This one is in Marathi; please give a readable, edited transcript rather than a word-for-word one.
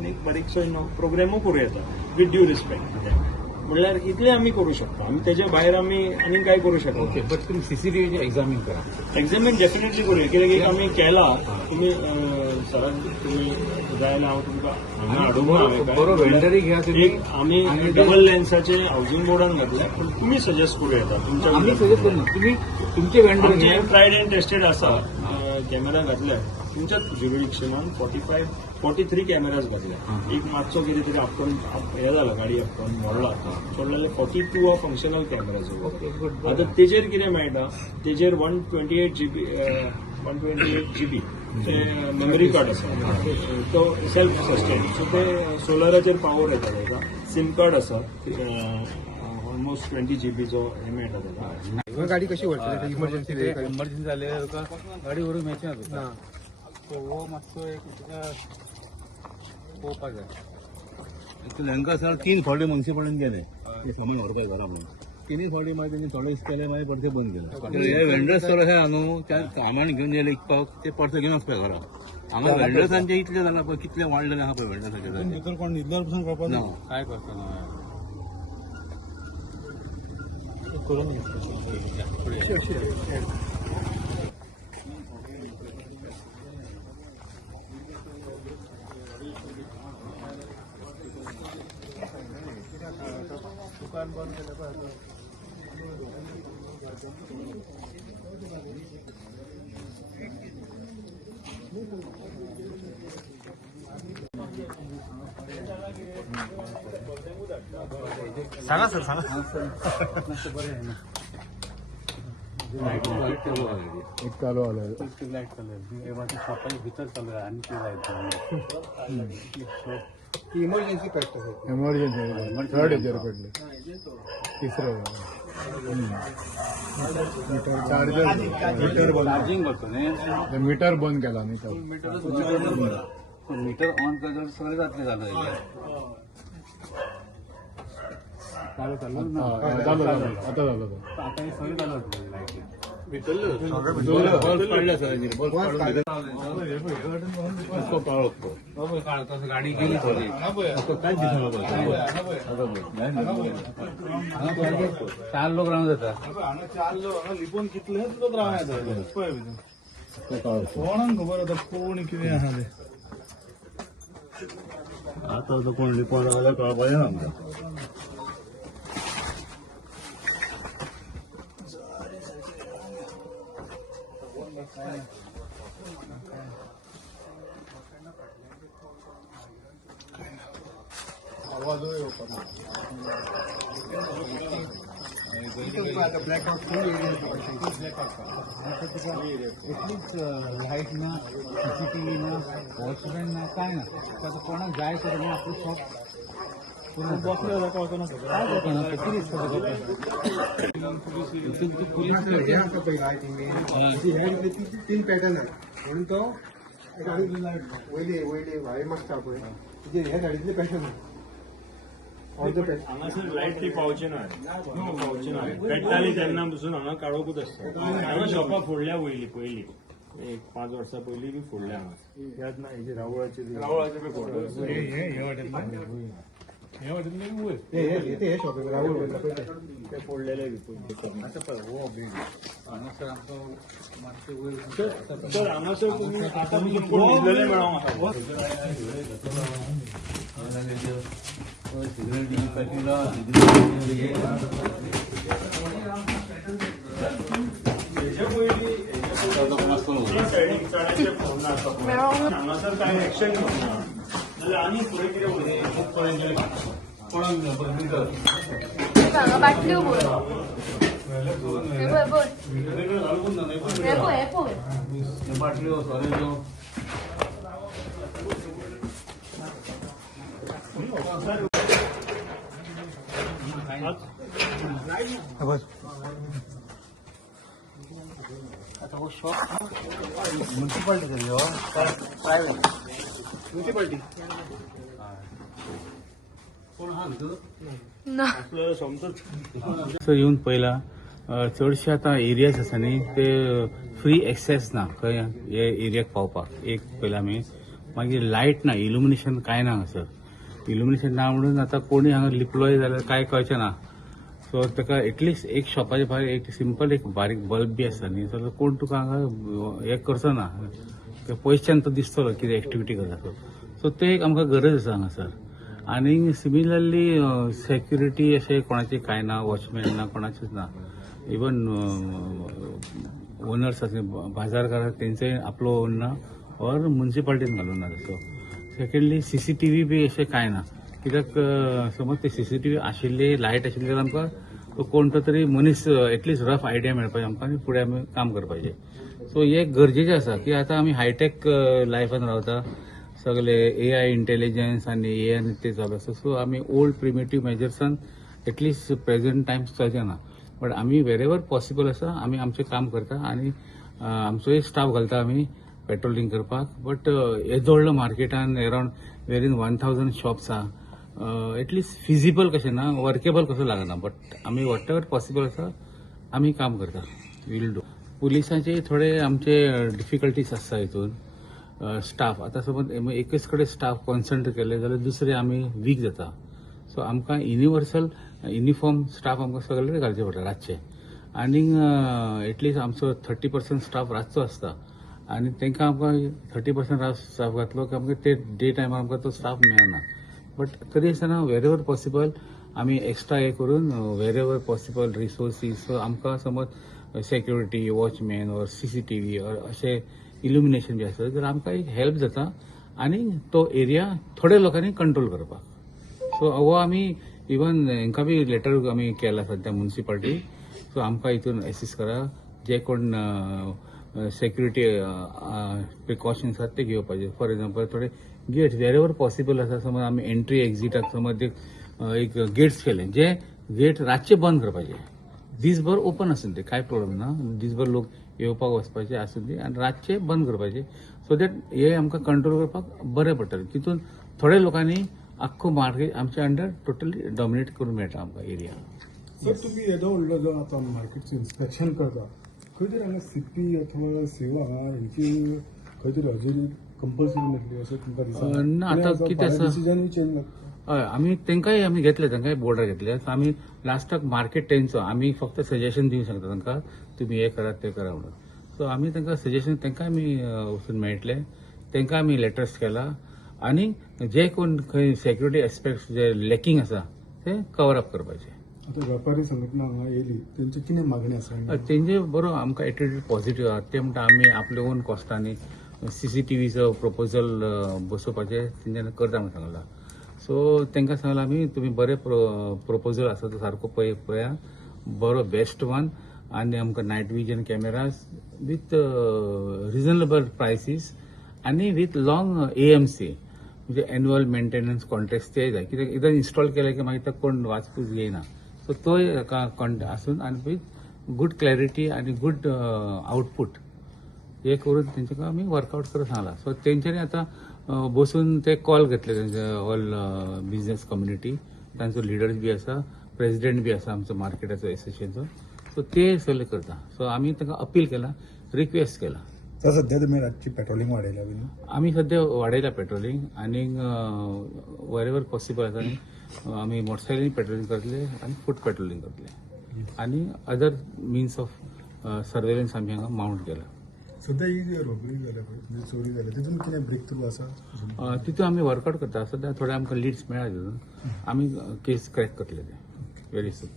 आपण एक बारीकसो प्रोग्रामू करू येता विथ ड्यू रिस्पेक्ट म्हणल्यार इतले आमी करू शकता आमी तेजे भायर आमी आनी काय करू शकता ओके बट तुम्ही सीसीटीव्ही एक्झामिन करा एक्झामीन डेफिनेटली करूया कित्याक एक आमी केला तुमी सरान तुमी जाय जाल्यार हांव तुमकां हांगा हाडूंक ना बरो वेंडरी घ्या तुम्ही एक आमी डबल लेन्साचे हावजींग बोर्डान घातले पण तुमी सजेस्ट करूं येता तुमच्या आम्ही सजेस्ट करू तुम्ही तुमचे वेंडर हे ट्रायड अँड टेस्टेड आसा कॅमेरा घातले तुमच्या ज्युरिडिक्शनान 43 कॅमेराज घातले एक मातसो कितें तरी आपण हे जाला गाडी आपण मोडला सोडलेले 42 फंक्शनल कॅमेराज आता तेजेर कितें मेळटा तेजेर 128 GB ते मेमरी कार्ड आसा तो सेल्फ सस्टेन सो ते सोलराचेर पावर येता ताका सिम कार्ड आसा ऑलमोस्ट 20 GBचो हे मेळटा ताका गाडी कशी वळटली इमर्जन्सी इमर्जन्सी जाल्यार गाडी व्हरून मेळचे ना तो मातसो एक पळोवपाक जाय तांकां सर 3 फावटी मुन्सिपालिटीन गेले ते सामान व्हरपाक घरा म्हणून 3 फावटी मागीर तेणी थोडे दीस केले मागीर परते बंद केले हे वेंडर्स तर अशें आहा न्हू त्या सामान घेवन येयले इकपाक ते परते घेवन वचपाक घरा हांगा वेंडर्सांचे इतले जाला पळय कितले वाडलेले आहा पळय वेंडर्सांचे भितर कोण न्हिदल्यार पसून कळपाक ना काय करता करून दुकान बंद केलं सांगा सर सांगा बरें आहे ना लाईट चालू आहे एक चालू आलं लाईट चालू आहे शॉपाच्या भितर चालू आहे आणि ती light emergency cut emergency third हेजेर पडले तिसरं मीटर बंद चार्जिंग करतो न्ही मीटर बंद केला न्ही तो मीटर ऑन केल्यावर सगळे जातले झालं आता झालं आता हे सगळे झालं लाईट गाडी गेली थोडी काय चार लोक राहून जातात 4 लोक लिपून कितले लोक रावतात कोणाक खबर आतां कोण कितें आहा ते आता तो कोण रिपोर्ट आला कळपाचें ना आमकां आवाजूय येवपाना एटलीच लाईट ना सीसीटीव्ही ना वॉचमॅन ना काय ना आता कोणाक जाय तर आपलं शॉप बसले जाता तीन पॅटर्न आहे म्हणून तो वयली भायर मागता पळय ह्या गाडीतले पॅटर्न आहे हांगासर लायट ती पावचे ना पेट्टाली तेन्ना पसून हांगा काळोखूच आसता हांगा शॉपां फोडल्या वयली पयली एक 5 वर्सां पयलीं बी फोडल्या हांगा त्यात ना हेजे रावळाचे बी फोडले हे शॉप राहुल ते फोडलेले बी पयलीं सर हांगासर तुमी आतां पसून कोण न्हिदलेले मेळोंक हांगासर कांय एक्शन घेवना जाल्यार आनी फुडें कितें हांगा बाटल्यो बोल हे पळय बाटल्यो सोऱ्यो आता वो शॉप म्युन्सिपालिटी प्रायवेट म्युन्सिपालिटी कोण हा ना आपल्याला समजत सर येऊन पयला चडशे आता एरियाज आसा न्ही ते फ्री एक्सेस ना खंय हे एरियाक पावपाक एक पयला आमी मागीर लायट ना, इल्युमिनेशन काय ना हांगासर. इल्युमिनेशन ना म्हणून आता कोणी हांगा लिपलोय जाल्यार काय कळचें ना. सो ताका एटलिस्ट एक शॉपाच्या भायर एक सिंपल एक बारीक बल्ब बी आसता न्ही, जाल्यार कोण तुका हांगा हें करचो ना. ते पयसच्यान तो दिसतलो कितें एक्टिविटी करता तो. सो ते एक आमकां गरज आसा हांगासर. आनी सिमिलरली सेक्युरिटी अशें कोणाचें काय ना, वॉचमॅन ना, कोणाचेंच ना. इवन ओनर्स आसा बाजारकार आसा तेंचोय आपलो ओन ना और म्युनिसिपालिटीन घालून ना तसो. सेकंडली सीसीटीव्ही बी अशें काय ना. कित्याक समज ते सीसीटीव्ही आशिल्ले लायट आशिल्ले जाल्यार आमकां कोण तो तरी मनीस एटलिस्ट रफ आयडिया मेळपाचें आमकां आनी फुडें आमी काम करपाचें. सो हे गरजेचें आसा की आतां आमी हायटेक लायफान रावता. सगळे AI इंटेलिजन्स आनी AI आनी ते चालू आसा. सो आमी ओल्ड प्रिमेटिव्ह मेजर्सान एटलिस्ट प्रेझेंट टायम्स चलचे ना. बट आमी वेरेवर पॉसिबल आसा आमी आमचें काम करता आनी आमचोय स्टाफ घालता आमी पेट्रोलिंग करपाक. बट येदो व्हडलो मार्केटान अरावंड वेरीन 1000 शॉप्स आहा. एटलिस्ट फिजिबल कशें ना, वर्केबल कसो लागना. बट आमी वॉट एवर पॉसिबल आसा आमी काम करता. Will do. पुलिसांचे थोडे आमचे डिफिकल्टीज आसता हितून. स्टाफ आतां समज एकच कडेन स्टाफ कॉन्सन्ट्रेट केले जाल्यार दुसरे आमी वीक जाता. सो आमकां युनिवर्सल युनिफॉर्म स्टाफ आमकां सगळे घालचे पडटा रातचे. आनी एटलिस्ट आमचो 30% स्टाफ रातचो आसता आनी तांकां आमकां 30% स्टाफ घातलो की आमकां ते डे टायमार आमकां तो स्टाफ मेळना. बट तरी आसतना वेरेवर पॉसिबल आमी एक्स्ट्रा हे करून वेरेवर पॉसिबल रिसोर्सीस. सो आमकां समज सेक्युरिटी, वॉचमॅन और CCTV और अशें इल्युमिनेशन बी आसत जाल्यार आमकां एक हेल्प जाता आनी तो एरिया थोड्या लोकांनी कंट्रोल करपाक. सो हो आमी इवन हांकां बी लेटर आमी केला सद्या म्युनिसिपालिटी. सो आमकां हितून एसिस्ट करा. जे कोण सेक्युरिटी प्रिकॉशन्स आसात ते घेवपाचे. फॉर एक्झाम्पल थोडे गेट्स वेरेवर पॉसिबल आसा. समज आमी एंट्री एक्झिटाक समज एक गेट्स केले, जे गेट रातचे बंद करपाचे. दीसभर ओपन आसून ते काय प्रॉब्लेम ना. दीसभर लोक येवपाक वचपाचे आसून ते आनी रातचे बंद करपाचे. सो दॅट हे आमकां कंट्रोल करपाक बरें पडटलें. तितून थोड्या लोकांनी आख्खो मार्केट आमच्या अंडर टोटली डॉमिनेट करून मेळटा आमकां एरिया. सर तुम्ही येदो व्हडलो जो आतां मार्केटचें इन्स्पेक्शन करता, खंय तरी हांगा CP अथवा सेवा हांची खंय तरी हजेरी कंपल्सरी म्हटली अशें तुमकां दिसता? ना, आतां कितें आसा डिसिजनूय चेंज जाता. हय, आमी तेंकाय आमी घेतले, तेंकाय बॉर्डर घेतले. आमी लास्टाक मार्केट तेंचो आमी फक्त सजेशन दिवंक शकता तांकां, तुमी हे करात ते करा म्हणून. सो आमी तांकां सजेशन तेंकाय आमी वचून मेळटले. तेंकां आमी लेटर्स केला आनी जे कोण खंय सेक्युरिटी एस्पेक्ट्स जे लॅकिंग आसा ते कवर अप करपाचे. आतां वेपारी संघटना हांगा येयली, तेंची कितें मागणी आसा? तेंचे बरो आमकां एटिट्यूड पॉझिटिव्ह आहा. ते म्हणटा आमी आपल्या ओन कॉस्टांनी CCTVचो प्रपोजल बसोवपाचें तेंच्यानी करता म्हणून सांगलां. सो तांकां सांगलां आमी तुमी बरे प्रपोजल आसा तो सारको पळया, बरो बेस्ट वन आनी आमकां night vision cameras with reasonable prices आनी विथ लॉंग AMC म्हणजे एन्युअल मेंटेनन्स कॉन्ट्रॅक्ट ते जाय. कित्याक एकदां इन्स्टॉल केले की मागीर कोण वाचपूस घेयना. सो तोय आसून आनी विथ गूड क्लॅरिटी आनी गूड आउटपूट हे करून तेंच्याक आमी वर्कआउट करत सांगला. सो तेंच्यांनी आतां बसून ते कॉल घेतले तेंचे ऑल बिझनेस कम्युनिटी. तांचो लिडर्स बी आसा, प्रेसिडेंट बी आसा आमचो मार्केटाचो एसोसिएशनचो. सो ते सगळे करता. सो आमी तांकां अपील केला, रिक्वेस्ट केला. तर सध्या तुमी रातची पेट्रोलिंग वाडयल्या बीन? आमी सध्या वाडयला पेट्रोलिंग आनी वेरेवर पॉसिबल आसा न्ही आमी मोटरसायकलींनी पेट्रोलिंग करतले आनी फूट पेट्रोलिंग करतले आनी अदर मिन्स ऑफ सर्वेलन्स आमी हांगा माउंट केला. सध्या ही जी रोबरी जाल्या पळय, म्हणजे चोरी जाल्या, तितून कितें ब्रेक थ्रू आसा? तितून आमी वर्कआउट करता. सध्या थोडे आमकां लिड्स मेळ्ळा तितून. आमी केस क्रॅक करतले ते व्हेरी सून.